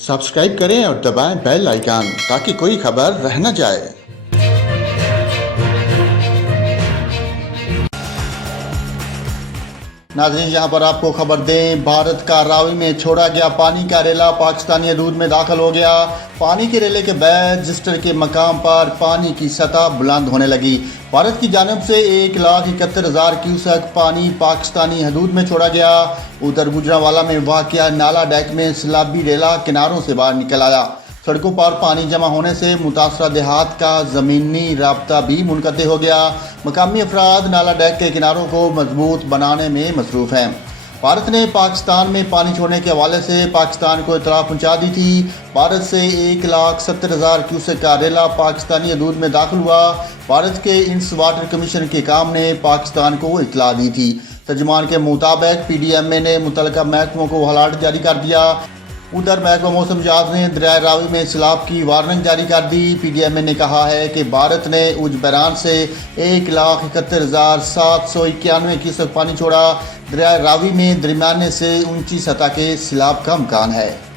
Subscribe करें और दबाएं बेल आइकन ताकि कोई खबर रह न जाए। नाज़रीन, यहाँ पर आपको खबर दें, भारत का रावी में छोड़ा गया पानी का रेला पाकिस्तानी हदूद में दाखिल हो गया। पानी के रेले के बाद रजिस्टर के मकाम पर पानी की सतह बुलंद होने लगी। भारत की जानिब से 1,71,000 क्यूसेक पानी पाकिस्तानी हदूद में छोड़ा गया। उधर गुजरांवाला में वाक़या नाला डेक में सैलाबी रेला किनारों से बाहर निकल आया। सड़कों पर पानी जमा होने से मुतासरा देहात का ज़मीनी राब्ता भी मुनक़ते हो गया। मकामी अफराद नाला डेक के किनारों को मजबूत बनाने में मसरूफ़ हैं। भारत ने पाकिस्तान में पानी छोड़ने के हवाले से पाकिस्तान को इत्तला पहुँचा दी थी। भारत से 1,70,000 क्यूसेक का रेला पाकिस्तानी हदूद में दाखिल हुआ। भारत के इंस वाटर कमीशन के काम ने पाकिस्तान को इत्तला दी थी। तर्जुमान के मुताबिक PDMA ने मुतल्लिका महकमों को अलर्ट जारी कर दिया। उधर महकमा मौसम जहाज ने दरिया रावी में सैलाब की वार्निंग जारी कर दी। PDMA ने कहा है कि भारत ने उज बरान से 1,71,791 क्यूसेक पानी छोड़ा। दरिया रावी में दरमियाने से ऊंची सतह के सैलाब का इम्कान है।